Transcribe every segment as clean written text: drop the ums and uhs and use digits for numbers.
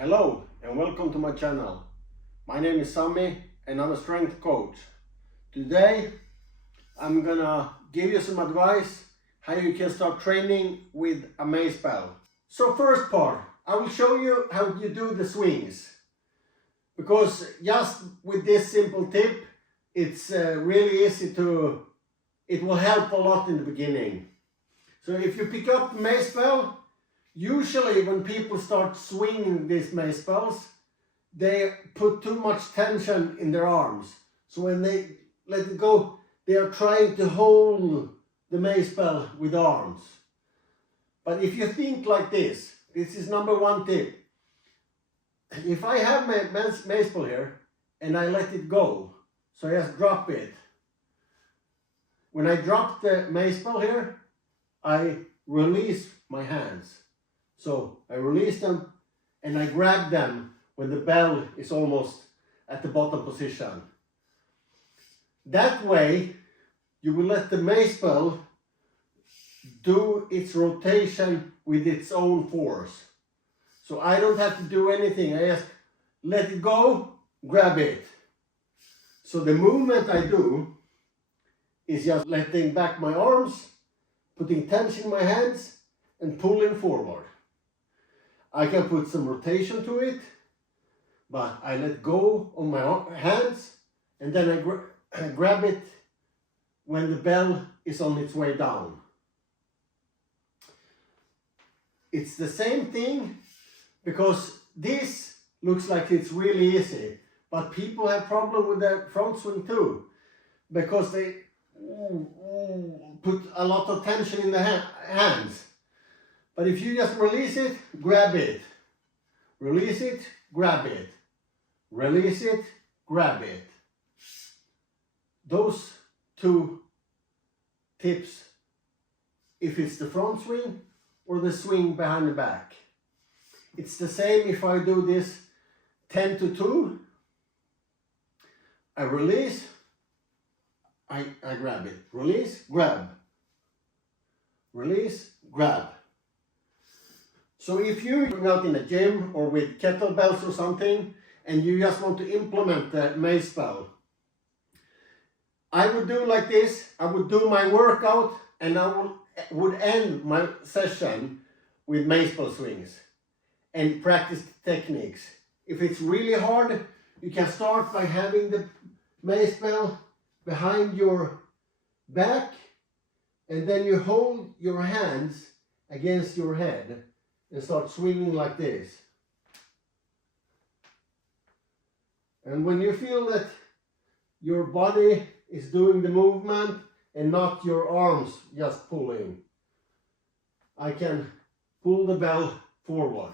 Hello and welcome to my channel. My name is Sami and I'm a strength coach. Today I'm gonna give you some advice how you can start training with a Macebell. So first part, I will show you how you do the swings. Because just with this simple tip, it's really easy it will help a lot in the beginning. So if you pick up the Macebell, usually when people start swinging these Macebells, they put too much tension in their arms. So when they let it go, they are trying to hold the Macebell with arms. But if you think like this is number one tip. If I have my Macebell here and I let it go, so I just drop it. When I drop the Macebell here, I release my hands. So I release them and I grab them when the bell is almost at the bottom position. That way you will let the Macebell do its rotation with its own force. So I don't have to do anything, I just let it go, grab it. So the movement I do is just letting back my arms, putting tension in my hands and pulling forward. I can put some rotation to it, but I let go of my hands and then I grab it when the bell is on its way down. It's the same thing because this looks like it's really easy, but people have problem with the front swing too because they put a lot of tension in the hands. But if you just release it, grab it. Release it, grab it. Release it, grab it. Those two tips, if it's the front swing or the swing behind the back. It's the same if I do this 10 to 2. I release, I grab it. Release, grab. Release, grab. So if you're out in a gym or with kettlebells or something and you just want to implement the Macebell, I would do like this. I would do my workout and I would end my session with Macebell swings and practice techniques. If it's really hard, you can start by having the Macebell behind your back and then you hold your hands against your head and start swinging like this. And when you feel that your body is doing the movement and not your arms just pulling, I can pull the bell forward.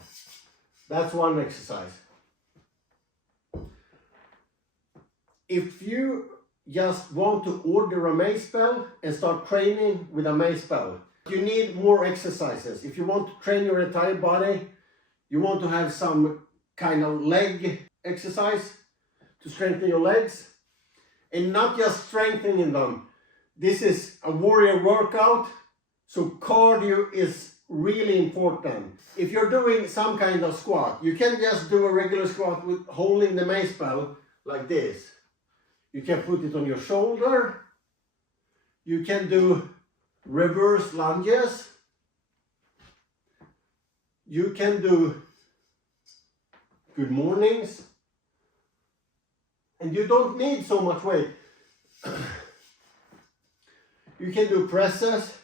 That's one exercise. If you just want to order a Macebell and start training with a Macebell, you need more exercises. If you want to train your entire body, you want to have some kind of leg exercise to strengthen your legs and not just strengthening them. This is a warrior workout, so cardio is really important. If you're doing some kind of squat, you can just do a regular squat with holding the Macebell like this. You can put it on your shoulder. You can do reverse lunges. You can do good mornings. And you don't need so much weight. You can do presses.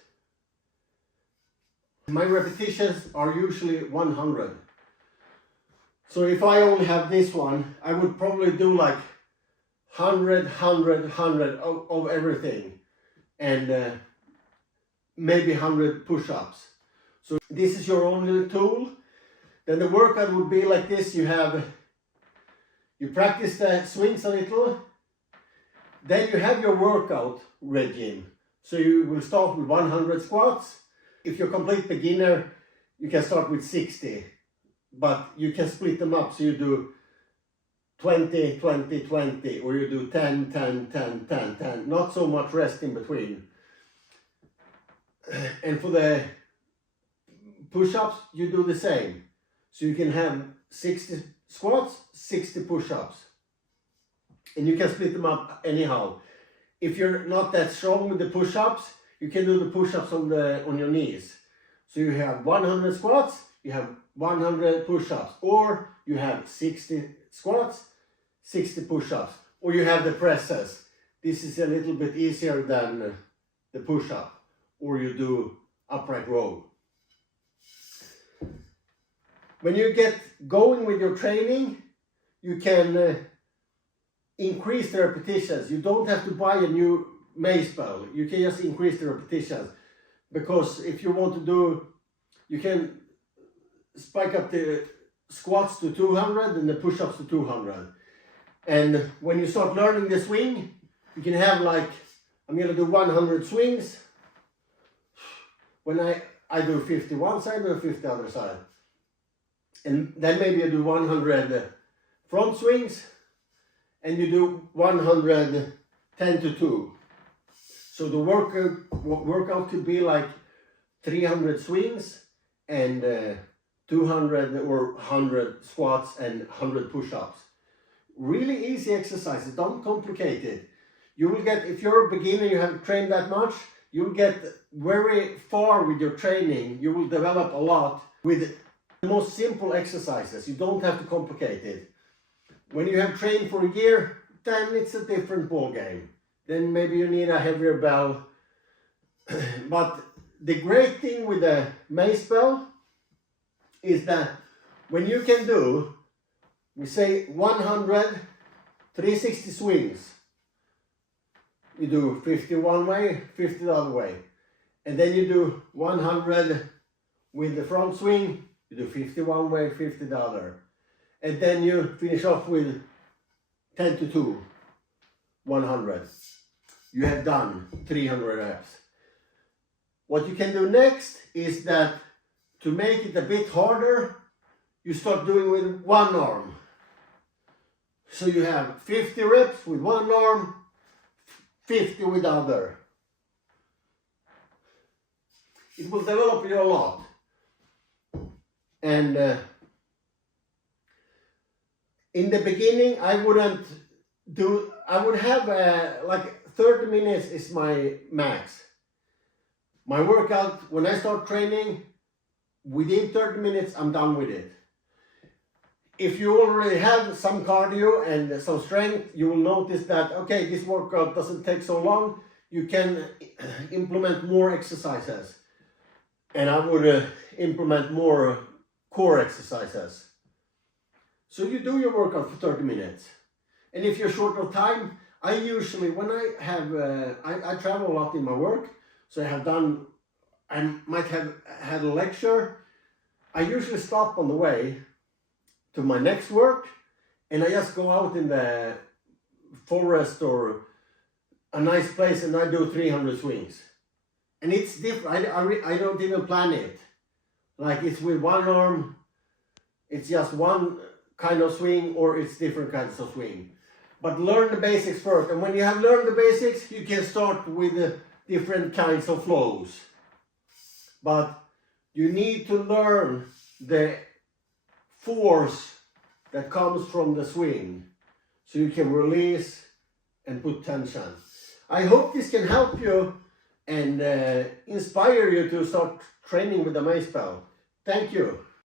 My repetitions are usually 100. So if I only have this one, I would probably do like 100 of everything. And maybe 100 push-ups. So this is your only tool. Then the workout would be like this. You practice the swings a little. Then you have your workout regime. So you will start with 100 squats. If you're a complete beginner, you can start with 60. But you can split them up. So you do 20, 20, 20. Or you do 10, 10, 10, 10, 10. Not so much rest in between. And for the push-ups, you do the same. So you can have 60 squats, 60 push-ups. And you can split them up anyhow. If you're not that strong with the push-ups, you can do the push-ups on your knees. So you have 100 squats, you have 100 push-ups, or you have 60 squats, 60 push-ups, or you have the presses. This is a little bit easier than the push-up, or you do upright row. When you get going with your training, you can increase the repetitions. You don't have to buy a new Macebell. You can just increase the repetitions, because if you want to do, you can spike up the squats to 200 and the push-ups to 200. And when you start learning the swing, you can have like, I'm gonna do 100 swings. When I do 50 one side and 50 other side. And then maybe you do 100 front swings, and you do 100 10 to 2. So the workout could be like 300 swings and 200 or 100 squats and 100 push-ups. Really easy exercises, don't complicate it. You will get, if you're a beginner, you haven't trained that much, you'll get very far with your training. You will develop a lot with the most simple exercises. You don't have to complicate it. When you have trained for a year, then it's a different ball game. Then maybe you need a heavier bell. But the great thing with the Macebell is that when you can do, we say 100 360 swings, you do 50 one way, 50 the other way, and then you do 100 with the front swing, you do 50 one way, 50 the other, and then you finish off with 10 to 2, 100. You have done 300 reps. What you can do next is that to make it a bit harder, you start doing with one arm. So you have 50 reps with one arm, 50 with the other. It will develop you a lot. And in the beginning, I would have like 30 minutes is my max. My workout, when I start training, within 30 minutes, I'm done with it. If you already have some cardio and some strength, you will notice that, okay, this workout doesn't take so long. You can implement more exercises. And I would implement more core exercises. So you do your workout for 30 minutes. And if you're short of time, I usually, when I have, I travel a lot in my work. So I might have had a lecture. I usually stop on the way to my next work, and I just go out in the forest or a nice place and I do 300 swings. And it's different. I don't even plan it. Like it's with one arm, it's just one kind of swing, or it's different kinds of swing. But learn the basics first. And when you have learned the basics, you can start with different kinds of flows. But you need to learn the force that comes from the swing, so you can release and put tension. I hope this can help you and inspire you to start training with the Macebell. Thank you.